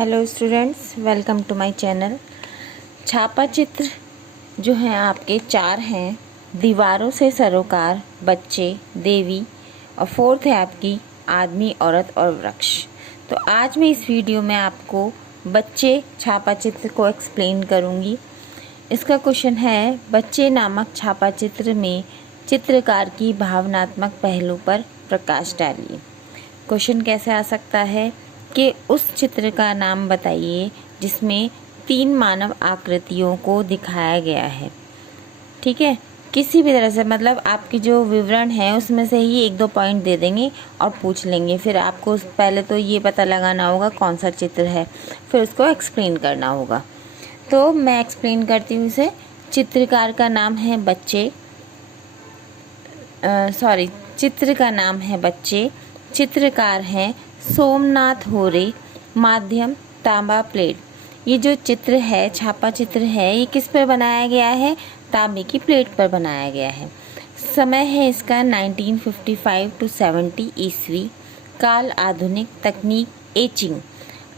Hello students, welcome to my channel. छापा चित्र जो हैं आपके 4 हैं। दीवारों से सरोकार, बच्चे, देवी और 4th है आपकी आदमी, औरत और वृक्ष। तो आज मैं इस वीडियो में आपको बच्चे छापा चित्र को एक्सप्लेन करूंगी। इसका क्वेश्चन है, बच्चे नामक छापा चित्र में चित्रकार की भावनात्मक पहलू पर प्रकाश डालिए। क्वेश्चन कैसे आ सकता है कि उस चित्र का नाम बताइए जिसमें 3 मानव आकृतियों को दिखाया गया है। ठीक है, किसी भी तरह से, मतलब आपकी जो विवरण है उसमें से ही 1-2 पॉइंट दे देंगे और पूछ लेंगे। फिर आपको पहले तो ये पता लगाना होगा कौन सा चित्र है, फिर उसको एक्सप्लेन करना होगा। तो मैं एक्सप्लेन करती हूँ इसे। चित्रकार का नाम है बच्चे, चित्र का नाम है बच्चे। चित्रकार हैं सोमनाथ होरे। माध्यम तांबा प्लेट। ये जो चित्र है, छापा चित्र है, ये किस पर बनाया गया है? तांबे की प्लेट पर बनाया गया है। समय है इसका 1955 to 70 ईस्वी। काल आधुनिक। तकनीक एचिंग।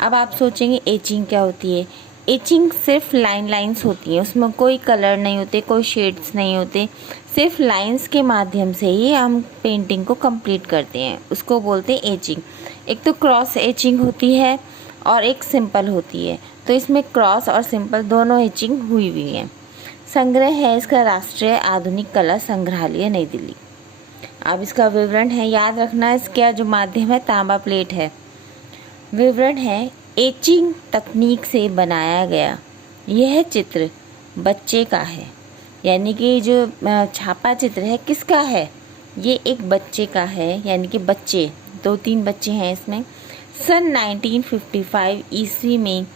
अब आप सोचेंगे एचिंग क्या होती है? एचिंग सिर्फ लाइन्स होती हैं, उसमें कोई कलर नहीं होते, कोई शेड्स नहीं होते, सिर्फ लाइंस के माध्यम से ही हम पेंटिंग को कंप्लीट करते हैं, उसको बोलते हैं एचिंग। एक तो क्रॉस एचिंग होती है और एक सिंपल होती है, तो इसमें क्रॉस और सिंपल दोनों एचिंग हुई हुई है। संग्रह है इसका राष्ट्रीय आधुनिक कला संग्रहालय नई दिल्ली। अब इसका विवरण है, याद रखना इसका जो माध्यम है तांबा प्लेट है। विवरण है, एचिंग तकनीक से बनाया गया यह चित्र बच्चे का है। यानी कि जो छापा चित्र है किसका है? ये एक बच्चे का है, यानी कि बच्चे 2-3 बच्चे हैं इसमें। सन 1955 ईस्वी में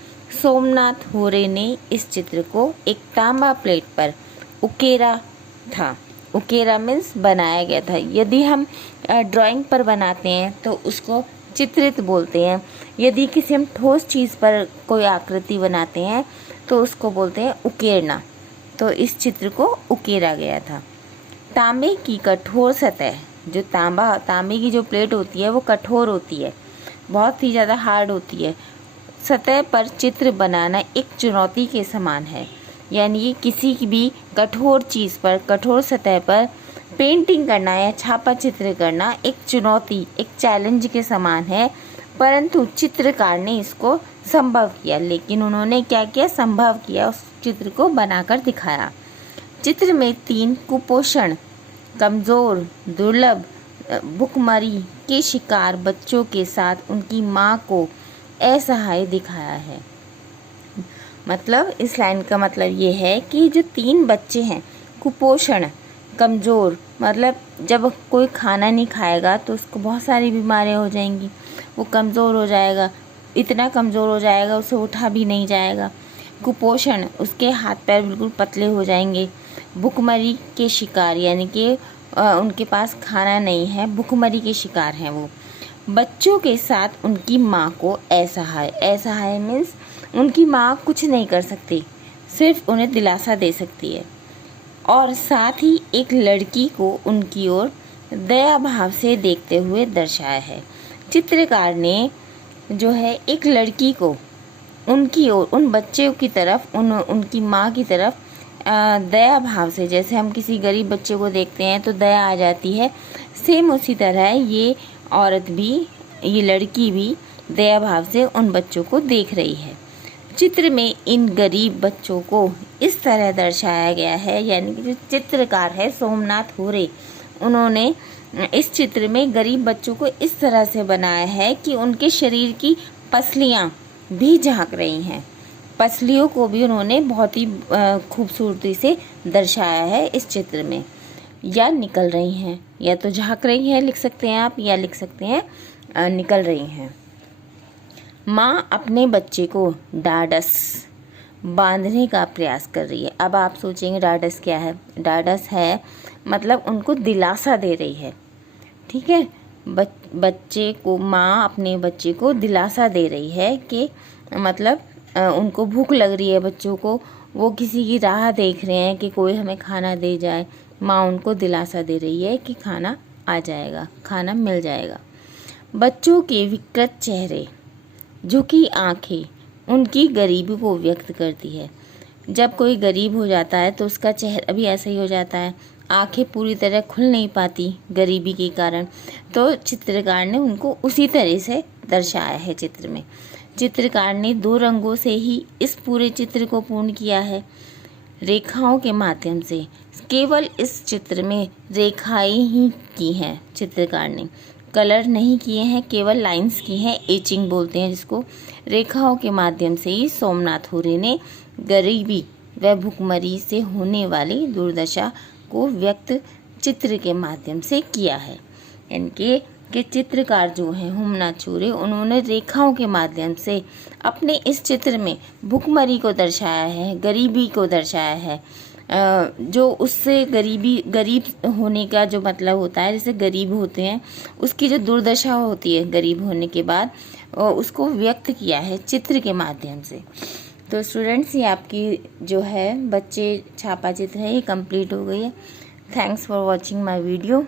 सोमनाथ होरे ने इस चित्र को एक तांबा प्लेट पर उकेरा था। उकेरा मीन्स बनाया गया था। यदि हम ड्राइंग पर बनाते हैं तो उसको चित्रित बोलते हैं। यदि किसी हम ठोस चीज़ पर कोई आकृति बनाते हैं तो उसको बोलते हैं उकेरना। तो इस चित्र को उकेरा गया था। तांबे की कठोर सतह, जो तांबे की जो प्लेट होती है वो कठोर होती है, बहुत ही ज़्यादा हार्ड होती है। सतह पर चित्र बनाना एक चुनौती के समान है। यानी कि किसी की भी कठोर चीज़ पर, कठोर सतह पर पेंटिंग करना या छापा चित्र करना एक चुनौती, एक चैलेंज के समान है। परंतु चित्रकार ने इसको संभव किया। लेकिन उन्होंने क्या किया? संभव किया, उस चित्र को बनाकर दिखाया। चित्र में 3 कुपोषण, कमज़ोर, दुर्लभ, भुखमरी के शिकार बच्चों के साथ उनकी माँ को असहाय दिखाया है। मतलब इस लाइन का मतलब ये है कि जो 3 बच्चे हैं, कुपोषण, कमज़ोर, मतलब जब कोई खाना नहीं खाएगा तो उसको बहुत सारी बीमारियां हो जाएंगी, वो कमज़ोर हो जाएगा, इतना कमज़ोर हो जाएगा उसे उठा भी नहीं जाएगा। कुपोषण, उसके हाथ पैर बिल्कुल पतले हो जाएंगे। भुखमरी के शिकार, यानी कि उनके पास खाना नहीं है, भुखमरी के शिकार हैं वो। बच्चों के साथ उनकी माँ को असहाय। असहाय मीन्स उनकी माँ कुछ नहीं कर सकती, सिर्फ उन्हें दिलासा दे सकती है। और साथ ही एक लड़की को उनकी ओर दया भाव से देखते हुए दर्शाया है। चित्रकार ने जो है एक लड़की को उनकी ओर, उन बच्चों की तरफ, उनकी माँ की तरफ दया भाव से, जैसे हम किसी गरीब बच्चे को देखते हैं तो दया आ जाती है, सेम उसी तरह ये औरत भी, ये लड़की भी दया भाव से उन बच्चों को देख रही है। चित्र में इन गरीब बच्चों को इस तरह दर्शाया गया है, यानी कि जो चित्रकार है सोमनाथ होरे, उन्होंने इस चित्र में गरीब बच्चों को इस तरह से बनाया है कि उनके शरीर की पसलियां भी झांक रही हैं। पसलियों को भी उन्होंने बहुत ही खूबसूरती से दर्शाया है इस चित्र में, या निकल रही हैं, या तो झांक रही हैं लिख सकते हैं आप, या लिख सकते हैं निकल रही हैं। माँ अपने बच्चे को ढाढ़स बांधने का प्रयास कर रही है। अब आप सोचेंगे ढाढ़स क्या है? ढाढ़स है मतलब उनको दिलासा दे रही है। ठीक है, बच्चे को, माँ अपने बच्चे को दिलासा दे रही है कि मतलब उनको भूख लग रही है बच्चों को, वो किसी की राह देख रहे हैं कि कोई हमें खाना दे जाए। माँ उनको दिलासा दे रही है कि खाना आ जाएगा, खाना मिल जाएगा। बच्चों के विकृत चेहरे, झुकी आंखें, उनकी गरीबी को व्यक्त करती है। जब कोई गरीब हो जाता है तो उसका चेहरा भी ऐसा ही हो जाता है, आंखें पूरी तरह खुल नहीं पाती गरीबी के कारण। तो चित्रकार ने उनको उसी तरह से दर्शाया है चित्र में। चित्रकार ने 2 रंगों से ही इस पूरे चित्र को पूर्ण किया है, रेखाओं के माध्यम से। केवल इस चित्र में रेखाएं ही की हैं चित्रकार ने, कलर नहीं किए हैं, केवल लाइंस की हैं, एचिंग बोलते हैं जिसको। रेखाओं के माध्यम से ही सोमनाथ होरे ने गरीबी व भुखमरी से होने वाली दुर्दशा को व्यक्त चित्र के माध्यम से किया है। इनके के चित्रकार जो हैं होमनाथ होरे, उन्होंने रेखाओं के माध्यम से अपने इस चित्र में भुखमरी को दर्शाया है, गरीबी को दर्शाया है। जो उससे गरीब होने का जो मतलब होता है, जैसे गरीब होते हैं उसकी जो दुर्दशा होती है गरीब होने के बाद, उसको व्यक्त किया है चित्र के माध्यम से। तो स्टूडेंट्स, ये आपकी जो है बच्चे छापा चित्र है ये कंप्लीट हो गई है। Thanks for watching my video.